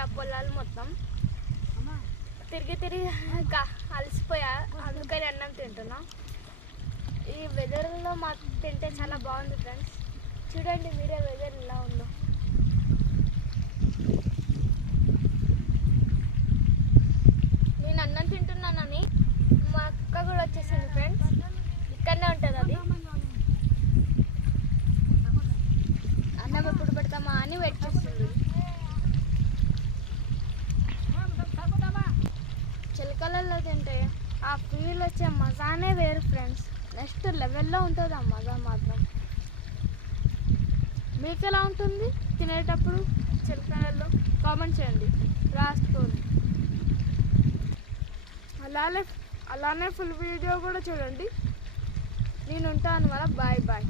ఆ పొలాలు మొత్తం తిరిగి తిరిగి అలసిపోయా, అందుకని అన్నం తింటున్నా. ఈ వెదర్లో మాకు తింటే చాలా బాగుంది ఫ్రెండ్స్. చూడండి మీరే వెదర్ ఎలా ఉందో. నేను అన్నం తింటున్నానని మా అక్క కూడా వచ్చేసింది ఫ్రెండ్స్. ఇక్కడనే ఉంటుంది అది. అన్నం ఎప్పుడు పెడతామా అని వెయిట్ చేస్తుంది. చిలకలలో తింటే ఆ ఫీల్ వచ్చే మజానే వేరు ఫ్రెండ్స్. నెక్స్ట్ లెవెల్లో ఉంటుంది ఆ మజా మాత్రం. మీకు ఎలా ఉంటుంది తినేటప్పుడు చిలకలలో? కామెంట్ చేయండి రాసుకోండి. అలానే ఫుల్ వీడియో కూడా చూడండి. నేను ఉంటాను. Bye bye.